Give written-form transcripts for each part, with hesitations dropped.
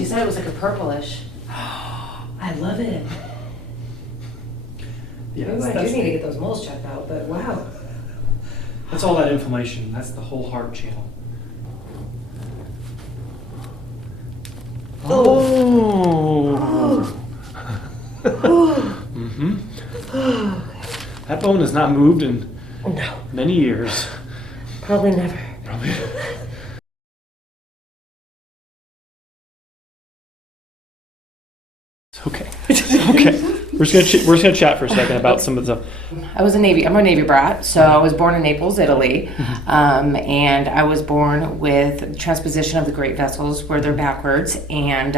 She said it was like a purplish. I love it. Yeah, Maybe I do need to get those moles checked out, but wow. That's all that inflammation. That's the whole heart channel. Oh. Mm-hmm. That bone has not moved in many years. Probably never. Probably. Okay. Okay. We're just gonna chat for a second about some of the stuff. I'm a Navy brat, so I was born in Naples, Italy, and I was born with transposition of the great vessels where they're backwards, and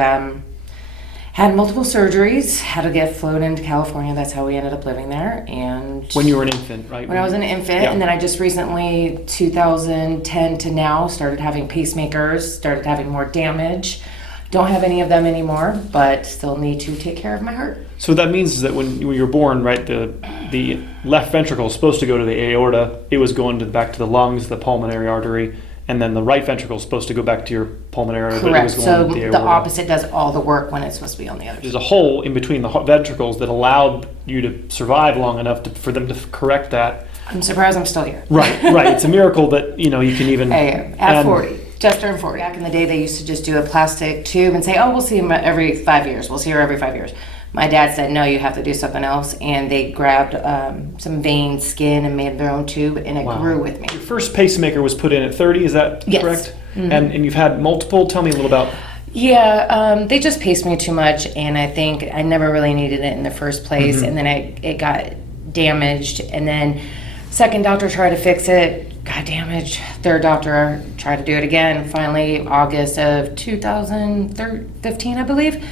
had multiple surgeries, had to get flown into California. That's how we ended up living there. And When you were an infant, right? When I was an infant, and then I just recently, 2010 to now, started having pacemakers, started having more damage. Don't have any of them anymore, but still need to take care of my heart. So that means that when you were born, right, the left ventricle is supposed to go to the aorta. It was going back to the lungs, the pulmonary artery, and then the right ventricle is supposed to go back to your pulmonary artery. Correct. But it was So going to the the aorta. opposite does all the work when it's supposed to be on the other There's side. a hole in between the ventricles that allowed you to survive long enough for them to correct that. I'm surprised I'm still here. Right, right. It's a miracle that you can even. I am at 40. Just turned 40. Back in the day, they used to just do a plastic tube and say, "Oh, we'll see him every 5 years. We'll see her every 5 years." My dad said, "No, you have to do something else." And they grabbed some vein skin and made their own tube, and it grew with me. Your first pacemaker was put in at 30. Is that Yes. correct? Mm-hmm. And you've had multiple. Tell me a little about. Yeah, they just paced me too much, and I think I never really needed it in the first place. Mm-hmm. And then it got damaged, and then second doctor tried to fix it, got damaged. Third doctor tried to do it again. Finally, August of 2015, I believe,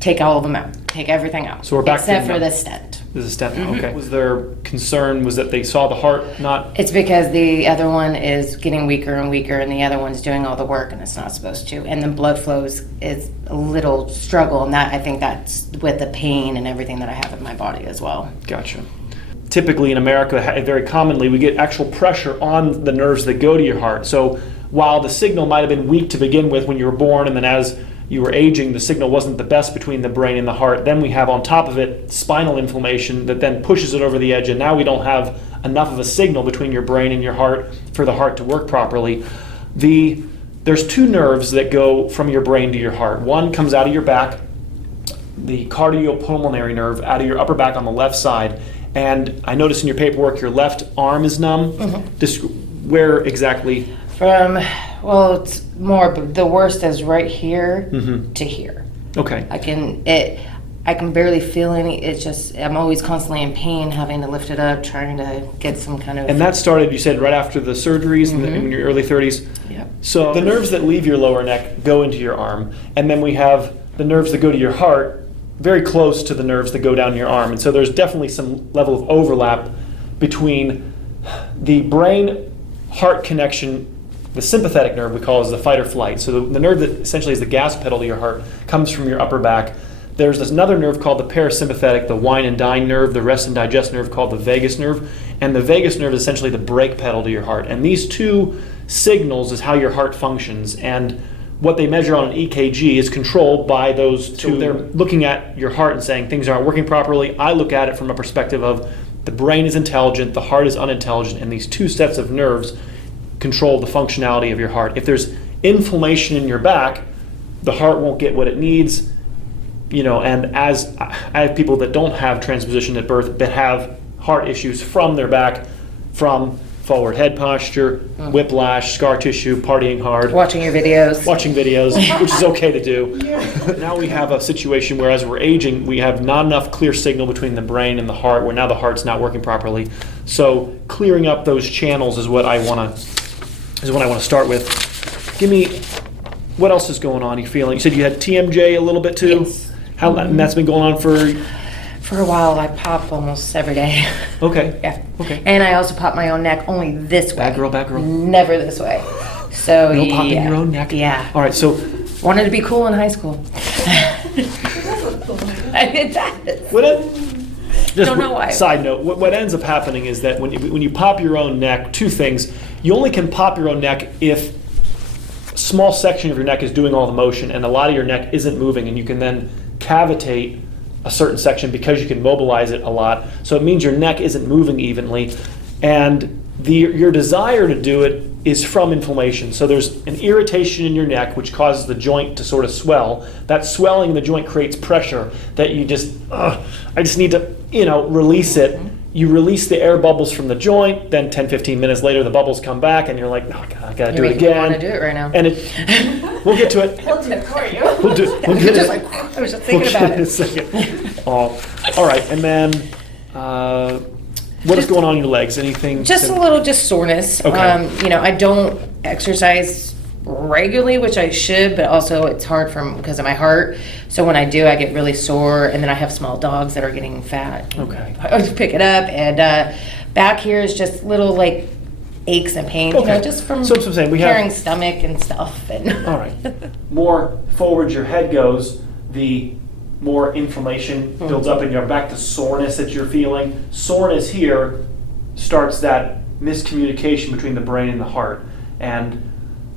take all of them out, take everything out. So we're back except to for the stent. This is a stent. Mm-hmm. Okay. Was their concern was that they saw the heart not? It's because the other one is getting weaker and weaker, and the other one's doing all the work, and it's not supposed to. And the blood flow is a little struggle, and I think that's with the pain and everything that I have in my body as well. Gotcha. Typically in America, very commonly, we get actual pressure on the nerves that go to your heart. So while the signal might have been weak to begin with when you were born, and then as you were aging, the signal wasn't the best between the brain and the heart, then we have on top of it spinal inflammation that then pushes it over the edge, and now we don't have enough of a signal between your brain and your heart for the heart to work properly. There's two nerves that go from your brain to your heart. One comes out of your back, the cardiopulmonary nerve out of your upper back on the left side. And I noticed in your paperwork your left arm is numb. Mm-hmm. Where exactly? It's more, but the worst is right here to here. Okay. I can barely feel any. It's just I'm always constantly in pain, having to lift it up, trying to get some kind of. And that started, you said, right after the surgeries in your early 30s. Yeah. So the nerves that leave your lower neck go into your arm, and then we have the nerves that go to your heart very close to the nerves that go down your arm. And so there's definitely some level of overlap between the brain-heart connection. The sympathetic nerve we call is the fight or flight. So the nerve that essentially is the gas pedal to your heart comes from your upper back. There's this another nerve called the parasympathetic, the wine and dine nerve, the rest and digest nerve called the vagus nerve. And the vagus nerve is essentially the brake pedal to your heart. And these two signals is how your heart functions. And what they measure on an EKG is controlled by those two. So they're looking at your heart and saying things aren't working properly. I look at it from a perspective of the brain is intelligent, the heart is unintelligent, and these two sets of nerves control the functionality of your heart. If there's inflammation in your back, the heart won't get what it needs. And as I have people that don't have transposition at birth that have heart issues from their back, from forward head posture, whiplash, scar tissue, partying hard. Watching videos, which is okay to do. Now we have a situation where as we're aging, we have not enough clear signal between the brain and the heart, where now the heart's not working properly. So clearing up those channels is what I want to start with. Give me, what else is going on? You said you had TMJ a little bit too? Yes. And that's been going on For a while. I pop almost every day. Okay. Yeah. Okay. And I also pop my own neck, only this way. Bad girl. Never this way. So No popping your own neck? Yeah. All right, so Wanted to be cool in high school. It does. Don't know why. Side note, what ends up happening is that when you pop your own neck, two things. You only can pop your own neck if small section of your neck is doing all the motion, and a lot of your neck isn't moving, and you can then cavitate a certain section because you can mobilize it a lot. So it means your neck isn't moving evenly, and your desire to do it is from inflammation. So there's an irritation in your neck which causes the joint to sort of swell. That swelling in the joint creates pressure that you just, I just need to, release it. You release the air bubbles from the joint, then 10, 15 minutes later the bubbles come back and you're like, no, I gotta do it again. I want to do it right now. And we'll get to it. I'll do it for you. We'll get Just it. I was just thinking about in a it. second. All right, and then what is going on in your legs? Anything? Just a little soreness. Okay. I don't exercise regularly, which I should, but also it's hard because of my heart. So when I do, I get really sore, and then I have small dogs that are getting fat. Okay. I always pick it up, and back here is just little like aches and pains, Okay. Just from So I'm saying carrying stomach and stuff. And All right. More forward your head goes, the more inflammation builds up in your back, the soreness that you're feeling. Soreness here starts that miscommunication between the brain and the heart. And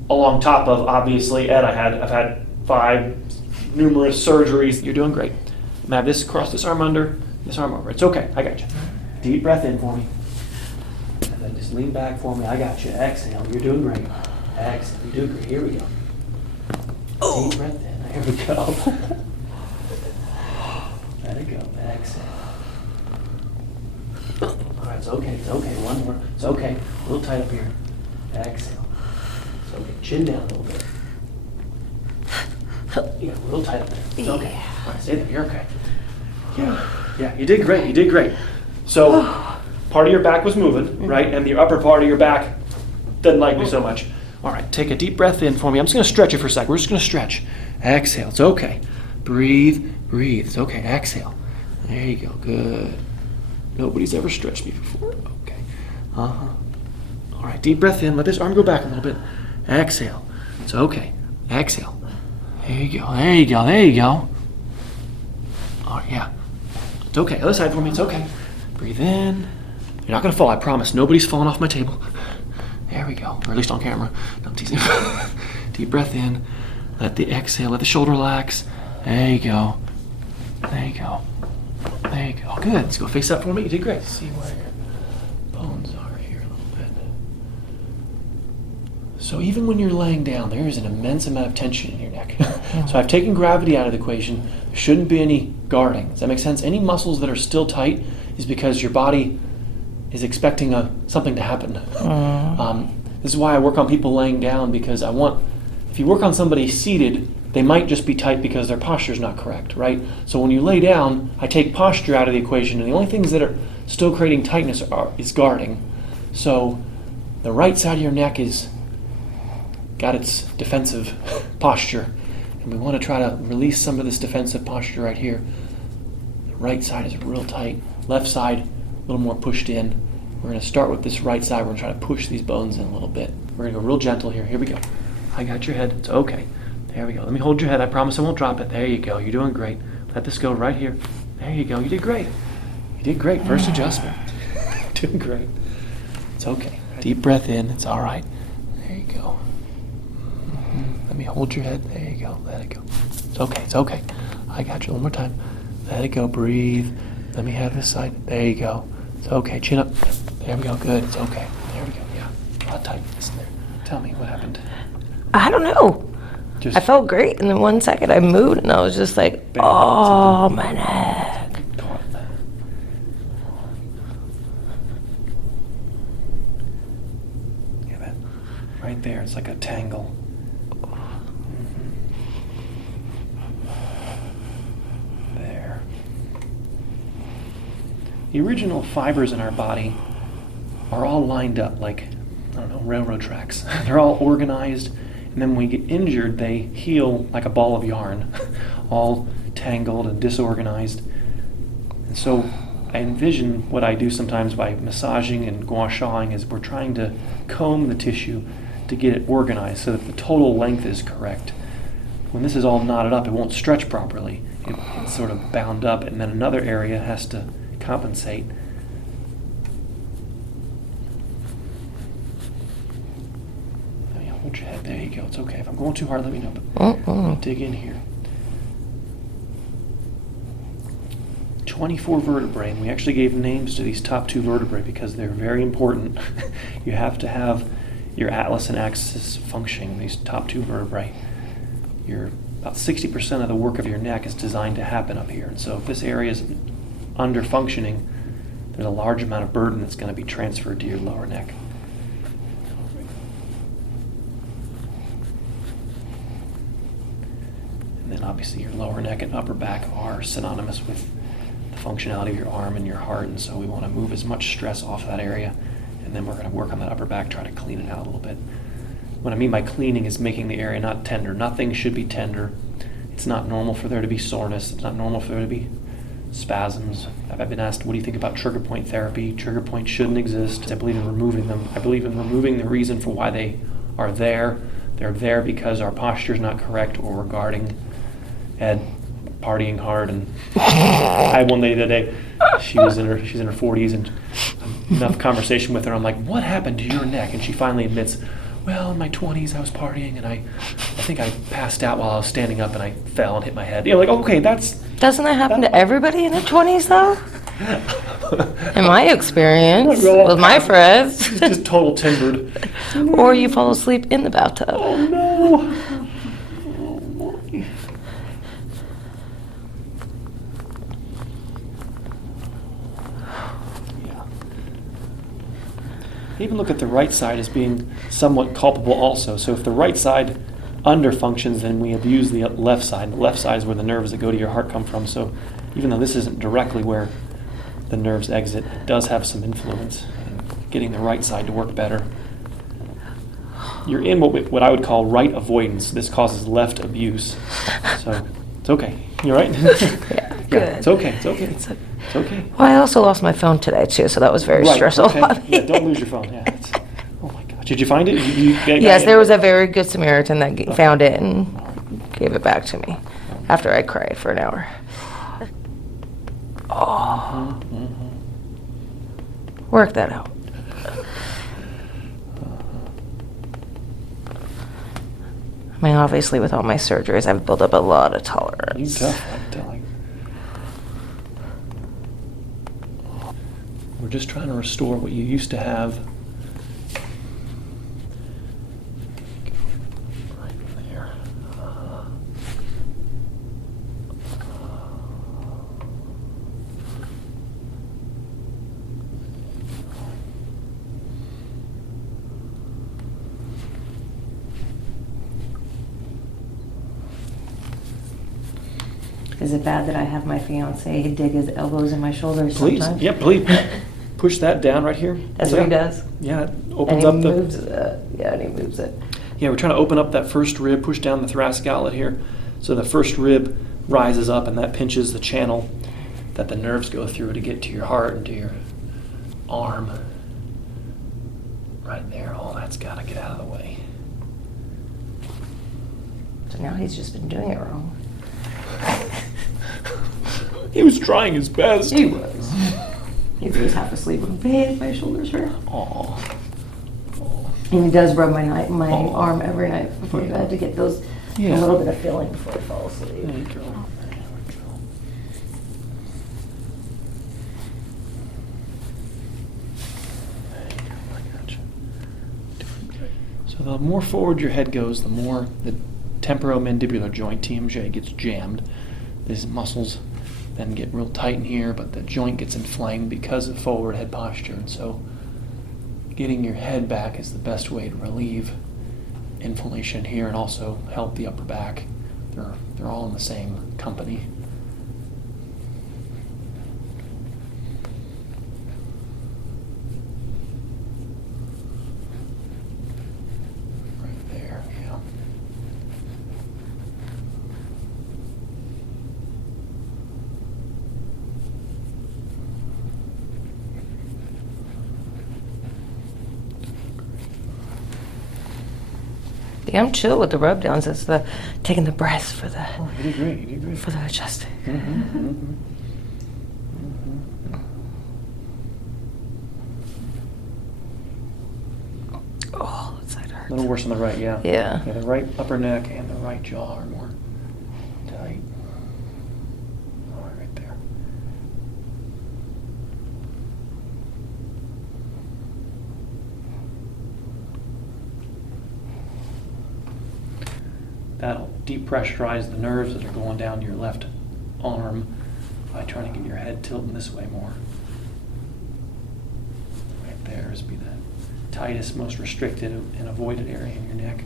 along top of, obviously, Ed, I've had 5 numerous surgeries. You're doing great. I'm gonna have this across this arm under, this arm over. It's okay. I got you. Deep breath in for me. And then just lean back for me. I got you. Exhale. You're doing great. Exhale. You're doing great. Here we go. Deep breath in. There we go. Let it go. Exhale. All right. It's okay. It's okay. One more. It's okay. A little tight up here. Exhale. It's okay. Chin down a little bit. Yeah, a little tight up there. It's okay. All right. Stay there. You're okay. Yeah. You did great. You did great. So part of your back was moving, right? And the upper part of your back doesn't like me so much. All right, take a deep breath in for me. I'm just going to stretch it for a second. We're just going to stretch. Exhale. It's okay. Breathe. It's okay. Exhale. There you go. Good. Nobody's ever stretched me before. Okay. All right, deep breath in. Let this arm go back a little bit. Exhale. It's okay. Exhale. There you go. Oh, yeah. It's okay. Other side for me. It's okay. Breathe in. You're not going to fall, I promise. Nobody's falling off my table. There we go. Or at least on camera. No, I'm teasing. Deep breath in. Let the exhale. Let the shoulder relax. There you go. Good. Let's go face up for me. You did great. See where your bones are here a little bit. So even when you're laying down, there is an immense amount of tension in your neck. So I've taken gravity out of the equation. There shouldn't be any guarding. Does that make sense? Any muscles that are still tight is because your body is expecting something to happen. This is why I work on people laying down, because if you work on somebody seated, they might just be tight because their posture is not correct, right? So when you lay down, I take posture out of the equation, and the only things that are still creating tightness is guarding. So the right side of your neck is got its defensive posture, and we want to try to release some of this defensive posture right here. The right side is real tight. Left side, a little more pushed in. We're going to start with this right side. We're going to try to push these bones in a little bit. We're going to go real gentle here. Here we go. I got your head. It's okay. There we go. Let me hold your head. I promise I won't drop it. There you go. You're doing great. Let this go right here. There you go. You did great. First adjustment. Doing great. It's okay. Deep breath in. It's all right. There you go. Let me hold your head. There you go. Let it go. It's okay. I got you. One more time. Let it go. Breathe. Let me have this side. There you go. It's okay. Chin up. There we go. Good. It's okay. There we go. Yeah. A lot of tightness in there. Tell me what happened. I don't know. I felt great, and then 1 second I moved, and I was just like, oh, my neck. Yeah, that right there. It's like a tangle. There. The original fibers in our body are all lined up like, I don't know, railroad tracks. They're all organized. And then when we get injured, they heal like a ball of yarn, all tangled and disorganized. And so I envision what I do sometimes by massaging and gua shaing is we're trying to comb the tissue to get it organized so that the total length is correct. When this is all knotted up, it won't stretch properly. It's sort of bound up, and then another area has to compensate. Let me hold your head. There you go. It's okay. If I'm going too hard, let me know. But dig in here. 24 vertebrae, and we actually gave names to these top 2 vertebrae because they're very important. You have to have your atlas and axis functioning, these top 2 vertebrae. About 60% of the work of your neck is designed to happen up here. And so if this area is under functioning, there's a large amount of burden that's going to be transferred to your lower neck. And then obviously your lower neck and upper back are synonymous with the functionality of your arm and your heart, and so we want to move as much stress off that area, and then we're going to work on that upper back, try to clean it out a little bit. What I mean by cleaning is making the area not tender. Nothing should be tender. It's not normal for there to be soreness. It's not normal for there to be spasms. I've been asked, what do you think about trigger point therapy? Trigger points shouldn't exist. I believe in removing them. I believe in removing the reason for why they are there. They're there because our posture is not correct, or we're guarding Ed partying hard. And I had one lady today, she's in her 40s, and enough conversation with her, I'm like, what happened to your neck? And she finally admits, well, in my 20s I was partying, and I think I passed out while I was standing up, and I fell and hit my head. Like, okay, that's... Doesn't that happen to everybody in their 20s, though? In my experience, with my friends. She's just total timbered. Or you fall asleep in the bathtub. Oh, no. Even look at the right side as being somewhat culpable also. So if the right side underfunctions, then we abuse the left side. The left side is where the nerves that go to your heart come from. So even though this isn't directly where the nerves exit, it does have some influence in getting the right side to work better. You're in what I would call right avoidance. This causes left abuse. So it's okay. You're right? Yeah, good. It's okay. It's okay. It's okay. Well, I also lost my phone today, too, so that was very stressful. Okay. Yeah, don't lose your phone. Yeah. Oh, my gosh. Did you find it? Yes, there was a very good Samaritan that found it and gave it back to me after I cried for an hour. Oh. Work that out. I mean, obviously, with all my surgeries, I've built up a lot of tolerance. You tough, I'm telling you. We're just trying to restore what you used to have. Right there. Is it bad that I have my fiance dig his elbows in my shoulders Please, sometimes? yeah, please. Push that down right here. That's what he does? Yeah, it And opens he up moves it. Yeah, and he moves it. Yeah, we're trying to open up that first rib, push down the thoracic outlet here. So the first rib rises up, and that pinches the channel that the nerves go through to get to your heart and to your arm. Right there. All that's got to get out of the way. So now he's just been doing it wrong. He was trying his best. He was. He was half asleep when babe, my shoulders hurt. Aw. And he does rub my arm every night before bed to get those Yeah. a little bit of feeling before I fall asleep. There you go. So the more forward your head goes, the more the temporomandibular joint, TMJ, gets jammed. These muscles then get real tight in here, but the joint gets inflamed because of forward head posture. And so getting your head back is the best way to relieve inflammation here and also help the upper back. They're all in the same company. Right there, yeah. Yeah, I'm chill with the rub downs. It's the taking the breath for the Oh, you did great. You did great. for the adjusting. Oh, that side hurts. A little worse on the right, yeah. Yeah. Yeah, the right upper neck and the right jaw are more tight. All right there. That'll depressurize the nerves that are going down your left arm by trying to get your head tilting this way more. Right there is be the tightest, most restricted and avoided area in your neck.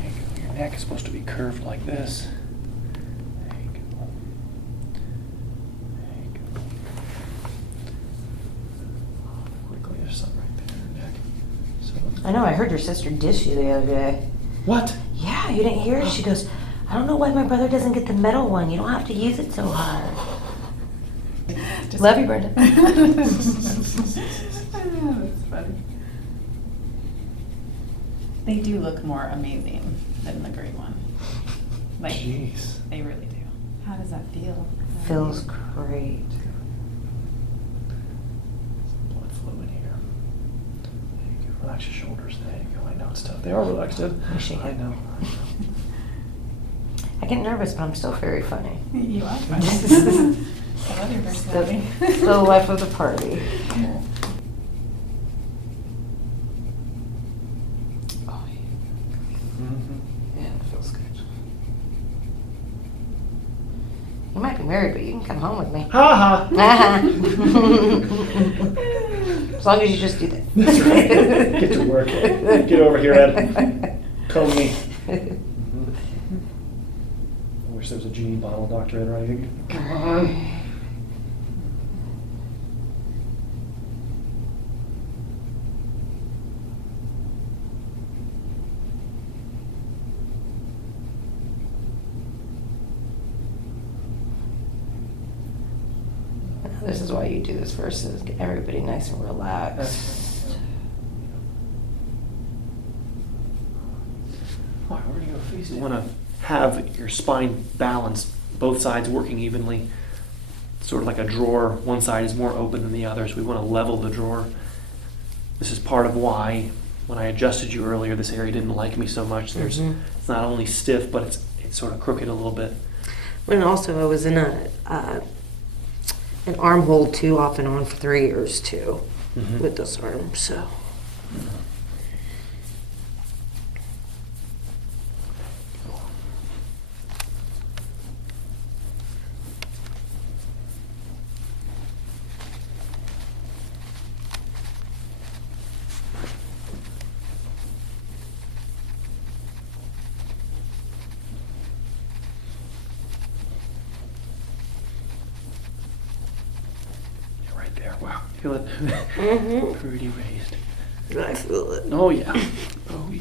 There you go. Your neck is supposed to be curved like this. There you go. There you go. Quickly, there's something right there in your neck. So, I know, I heard your sister dish you the other day. what? Yeah, you didn't hear it? She goes, I don't know why my brother doesn't get the metal one. You don't have to use it so hard. Love you, Brenda. That's funny. They do look more amazing than the gray one. Like, Jeez. they really do. How does that feel? Feels great. Some blood flow in here. There you go. Relax your shoulders. There you go. I know it's tough. They are relaxed, Ed. me shake I it. know. I get nervous, but I'm still very funny. You are funny. I love your personality. The life of the party. Oh, Mhm. Yeah, it feels good. You might be married, but you can come home with me. Ha ha! As long as you just do that. That's right. Get to work. Get over here, Ed. Comb me. Mhm. I wish there was a genie bottle, Dr. Ed, right here. Come on. This is why you do this first, is get everybody nice and relaxed. All right, we're gonna go face. You want to have your spine balanced, both sides working evenly. Sort of like a drawer. One side is more open than the other, so we want to level the drawer. This is part of why, when I adjusted you earlier, this area didn't like me so much. It's not only stiff, but it's sort of crooked a little bit. And also, I was in an arm hold too, off and on for 3 years too, Mhm. with this arm. So Yeah, right there. Wow, feel it? Mhm. Pretty raised. I feel it. Oh yeah. Oh yeah.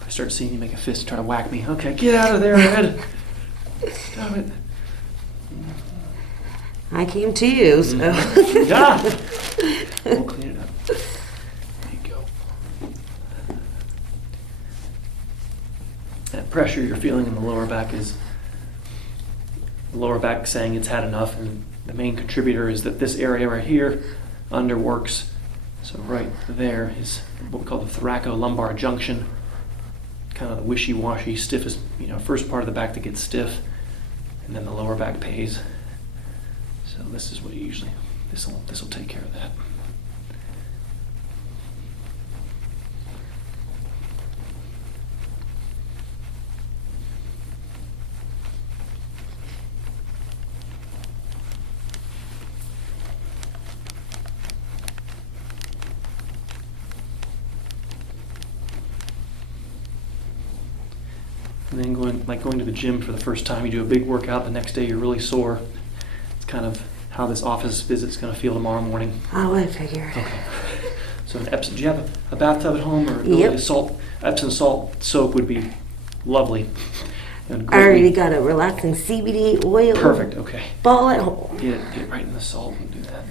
If I start seeing you make a fist try to whack me, okay, get out of there, Ed. Stop it. I came to you, so. Yeah. We'll clean it up. There you go. That pressure you're feeling in the lower back is the lower back saying it's had enough, and the main contributor is that this area right here underworks. So right there is what we call the thoracolumbar junction, kind of the wishy-washy, stiffest, first part of the back that gets stiff, and then the lower back pays. So this is what you usually, this will take care of that. And then going to the gym for the first time, you do a big workout, the next day you're really sore. It's kind of how this office visit's going to feel tomorrow morning. Oh, I figured. Okay. So an Epsom, do you have a bathtub at home, or Yep. Epsom salt soap would be lovely. And I already got a relaxing CBD oil. Perfect. Okay. Ball at home. Get right in the salt and do that.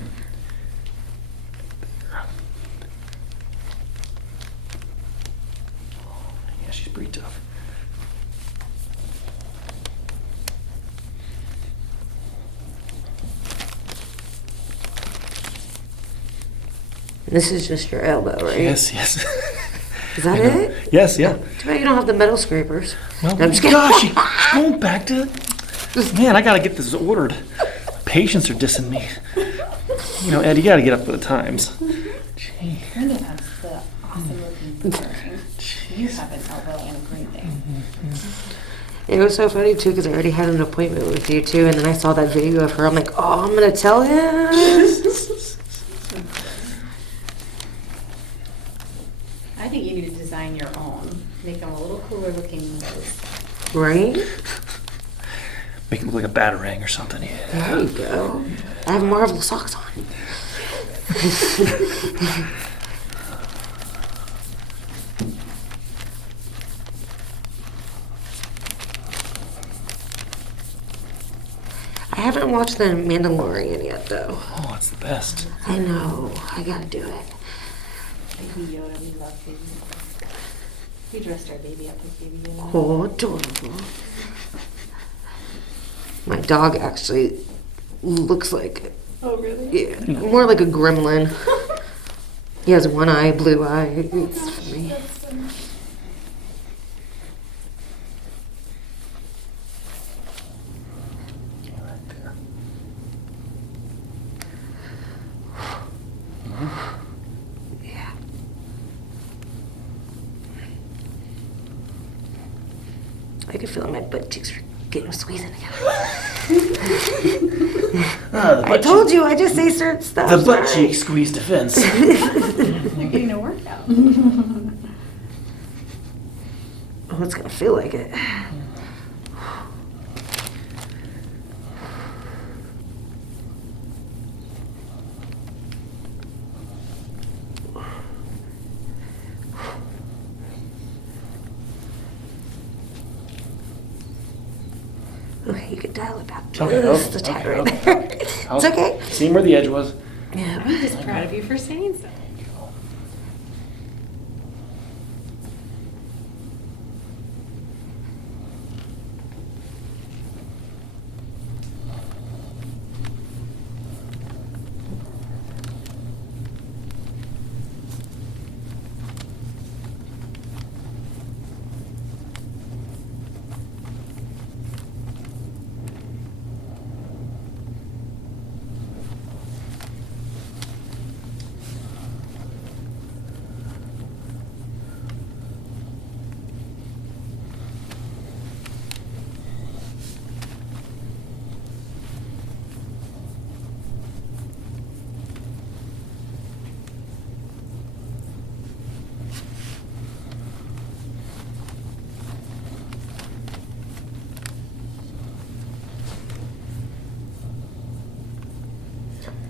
Yeah, she's pretty tough. This is just your elbow, right? Yes. Is that it? Yes, yeah. Too bad you don't have the metal scrapers. Well, I'm just kidding. gosh, going back to, man, I gotta get this ordered. Patients are dissing me. You know, Ed, you gotta get up for the times. Gee. Brenda has the awesome looking fingering. You have an elbow and a great thing. It was so funny too because I already had an appointment with you too, and then I saw that video of her. I'm like, oh, I'm gonna tell him. I think you need to design your own. Make them a little cooler looking than those. Right? Make it look like a batarang or something. There you go. I have Marvel socks on. I haven't watched The Mandalorian yet, though. Oh, it's the best. I know. I gotta do it. Baby Yoda, we love Baby Yoda. We dressed our baby up with Baby Yoda. Oh, adorable. My dog actually looks like it. Oh, really? Yeah, more like a gremlin. He has one eye, blue eye. It's funny. Yeah. I can feel my butt cheeks are getting squeezing together. I told you, I just say certain stuff. The butt sorry. cheek squeeze defense. You're getting a workout. Oh, it's gonna feel like it. Okay, you can dial it back. Okay, Just okay, a tad okay, right okay. there. It's okay. Seeing where the edge was. Yeah. I'm just proud of you for saying so.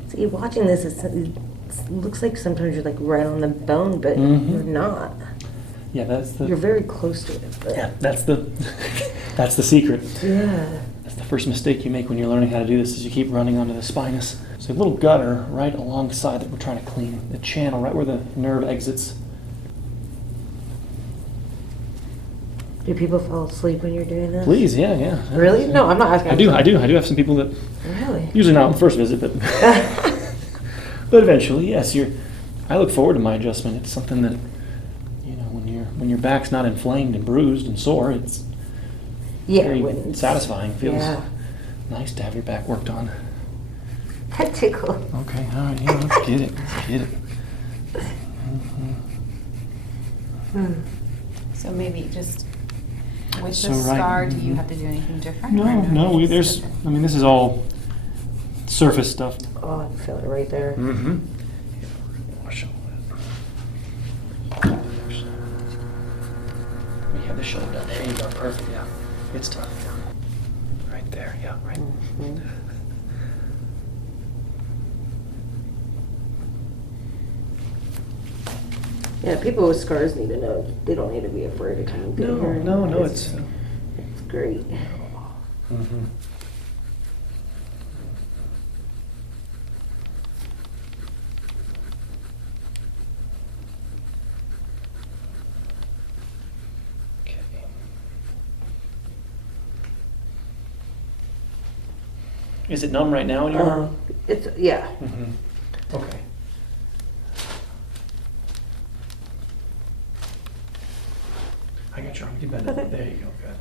See, watching this, it looks like sometimes you're like right on the bone, but Mhm. you're not. Yeah, that's the. You're very close to it. But Yeah, that's the. That's the secret. yeah. That's the first mistake you make when you're learning how to do this. Is you keep running onto the spinous. There's a little gutter right alongside that we're trying to clean. The channel right where the nerve exits. Do people fall asleep when you're doing this? Please, yeah. Really? No, I'm not asking. I do have some people that Really? usually not on the first visit, but but eventually, yes. I look forward to my adjustment. It's something that, you know, when your back's not inflamed and bruised and sore, it's Yeah. very when it's- satisfying. Feels Yeah. nice to have your back worked on. That tickle. Okay, all right, yeah, let's get it. So maybe just with So the right- scar, do you have to do anything different? or No, just there's. okay? I mean, this is all surface stuff. Oh, I can feel it right there. Mm-hmm. We have the shoulder down. There you go. Perfect. Yeah, it's tough. Yeah. Right there. Yeah. Right. Mhm. Yeah, people with scars need to know they don't need to be afraid to come in here. No. It's. It's great. Mm-hmm. Okay. Is it numb right now in your arm? It's yeah. Mm-hmm. Okay. I got your arm. You bend it. There you go. Good.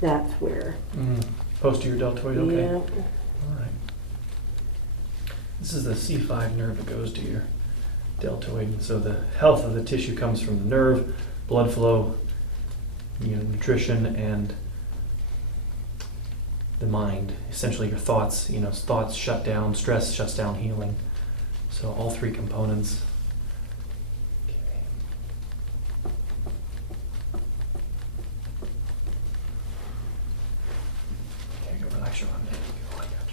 That's where. Posterior deltoid, okay. Yeah. All right. This is the C5 nerve that goes to your deltoid. And so the health of the tissue comes from the nerve, blood flow, nutrition, and the mind. Essentially your thoughts, thoughts shut down, stress shuts down healing. So all three components. Okay. Okay, go relax your arm. There you go. I got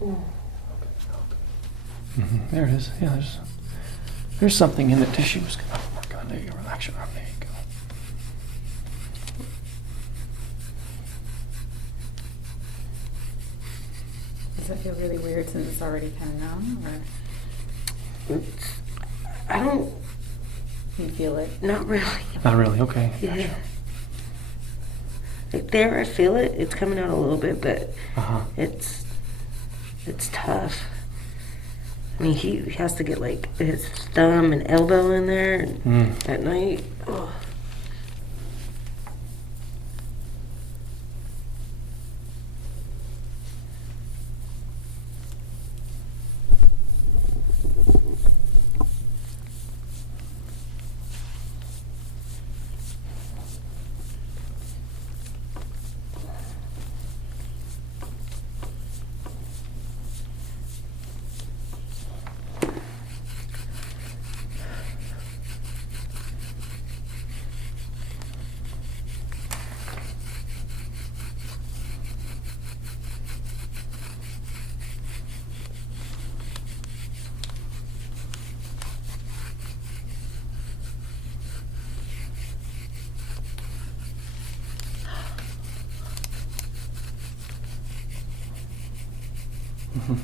you. Okay, okay. There it is. Yeah, there's something in the tissue. Oh my God, there you go. Relax your arm. There you go. Does that feel really weird since it's already kind of numb, or I don't, you feel it? not really. Not really. Okay. Yeah. Like there, I feel it. It's coming out a little bit, but Uh-huh. it's tough. I mean, he has to get like his thumb and elbow in there at night. Oh.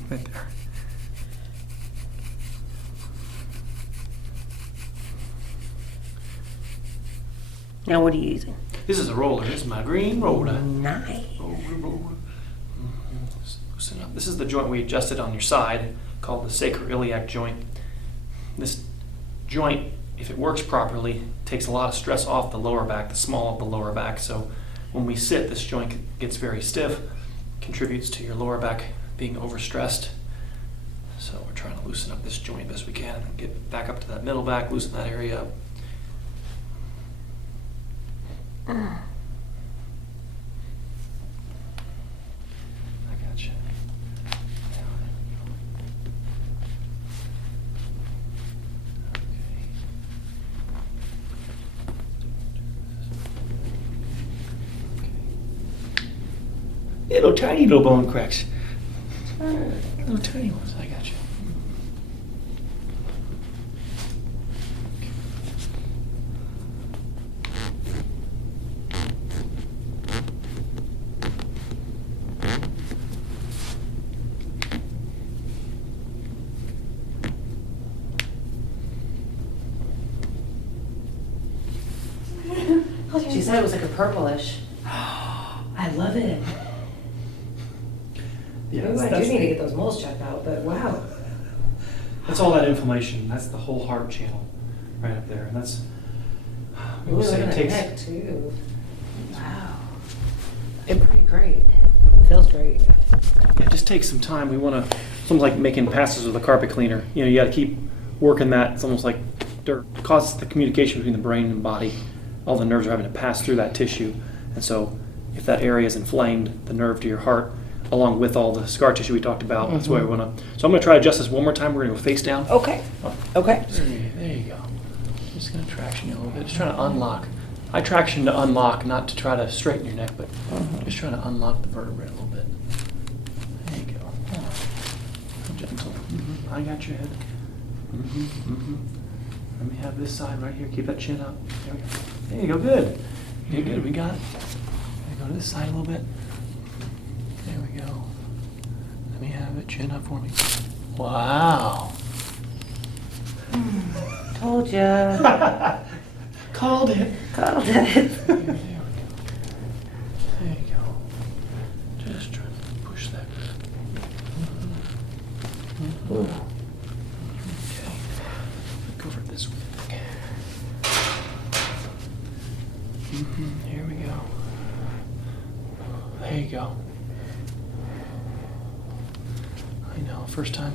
Right there. Now, what are you using? This is a roller. This is my green roller. Nice. Roller. Loosen up. This is the joint we adjusted on your side, called the sacroiliac joint. This joint, if it works properly, takes a lot of stress off the lower back, the small of the lower back. So when we sit, this joint gets very stiff, contributes to your lower back being overstressed. So we're trying to loosen up this joint best we can and get back up to that middle back, loosen that area up. I got you. Little tiny little bone cracks. Little tiny ones. I got you. She said it was like a purplish. I love it. Yeah, Maybe I do need to get those moles checked out, but wow. That's all that inflammation. That's the whole heart channel right up there. And that's, we will Ooh, say look it at takes, the neck too. Wow. It's pretty great. Feels great. it just takes some time. We want to, it's almost like making passes with a carpet cleaner. You got to keep working that. It's almost like dirt. It causes the communication between the brain and body. All the nerves are having to pass through that tissue. And so if that area is inflamed, the nerve to your heart, along with all the scar tissue we talked about, that's why we want to. So I'm going to try to adjust this one more time. We're going to go face down. Okay. Okay. There you go. Just going to traction you a little bit. Just trying to unlock. I traction to unlock, not to try to straighten your neck, but just trying to unlock the vertebrae a little bit. There you go. Gentle. I got your head. Let me have this side right here. Keep that chin up. There we go. There you go. Good. You're good. We got it. Go to this side a little bit. There we go. Let me have it. Chin up for me. Wow. Told ya. Called it. Called it. There we go. There you go. There you go. I know, first time.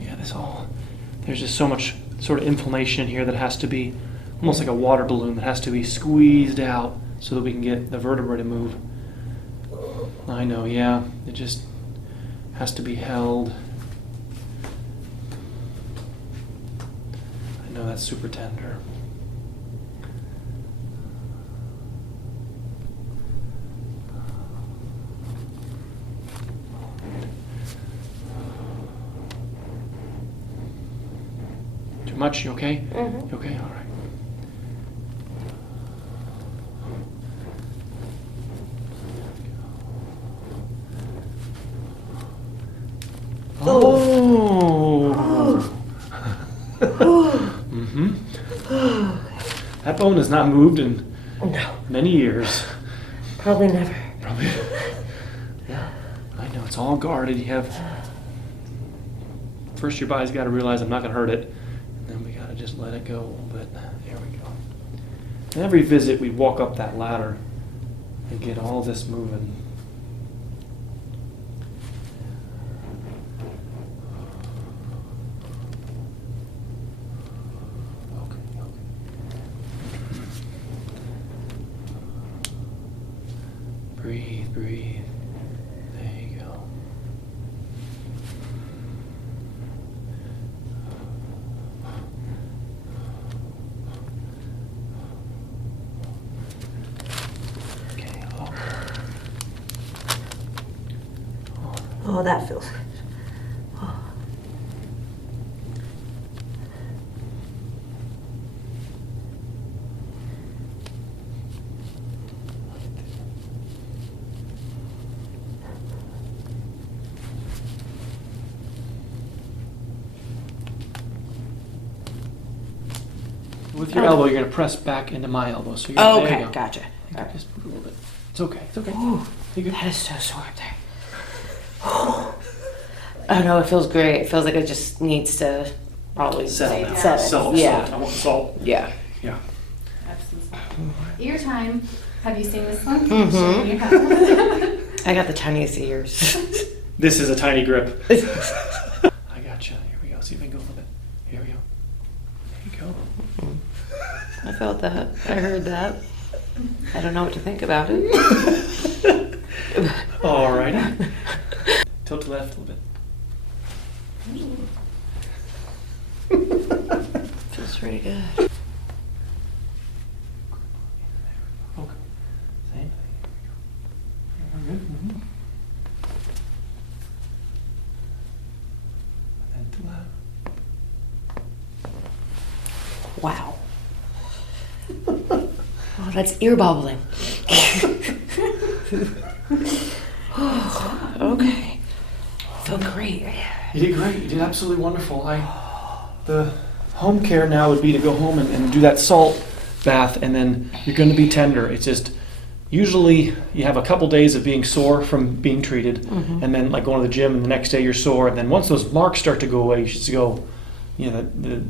Yeah, there's just so much sort of inflammation here that has to be almost like a water balloon that has to be squeezed out so that we can get the vertebrae to move. I know, yeah, it just has to be held. I know that's super tender. Too much? You okay? Mhm. You okay? All right. Oh. Mm-hmm. That bone has not moved in No, many years. probably never. Probably. Yeah. I know, it's all guarded. You have. First, your body's got to realize I'm not going to hurt it. And then we got to just let it go a little bit. There we go. And every visit, we walk up that ladder and get all this moving. Breathe, breathe. There you go. Okay. Oh, that feels good. Oh. With your elbow, you're going to press back into my elbow. So you're, Oh, there you okay, go. gotcha. I think All I right. just moved a little bit. It's okay. It's okay. Ooh, You good? that is so sore up there. Oh no, it feels great. It feels like it just needs to probably Settle now. settle. Salt. Yeah. I want salt. Yeah. Yeah. Absolutely. Ear time. Have you seen this one? Mhm. You have. I got the tiniest ears. This is a tiny grip. I gotcha. Here we go. See if I can go a little bit. Here we go. There you go. I felt that. I heard that. I don't know what to think about it. Alrighty. Tilt to the left a little bit. Feels pretty good. Okay. Same thing. Good. Mm-hmm. And to left. Wow. Oh, that's ear bobbling. Okay. Feel great. You did great. You did absolutely wonderful. The home care now would be to go home and do that salt bath, and then you're going to be tender. It's just usually you have a couple days of being sore from being treated, and then like going to the gym, and the next day you're sore, and then once those marks start to go away, you should go. You know, the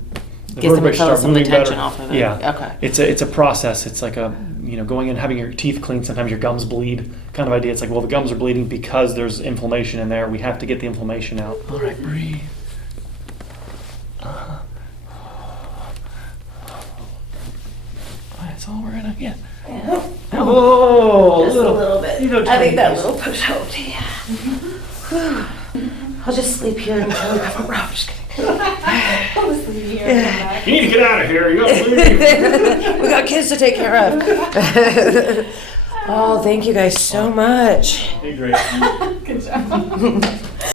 Gives them vertebrae start some moving attention better. off of it. Yeah. Okay. It's a process. It's like going in, having your teeth cleaned. Sometimes your gums bleed. Kind of idea. It's like, well, the gums are bleeding because there's inflammation in there. We have to get the inflammation out. All right, breathe. That's all we're gonna get. Yeah. Oh, Just a little bit. You know, I think that tiny little push helped. Yeah. Whew. I'll just sleep here until we have a rough. Just kidding. I'll just leave you and come back. You need to get out of here. You got to leave. We got kids to take care of. Oh, thank you guys so much. You're great. Good job.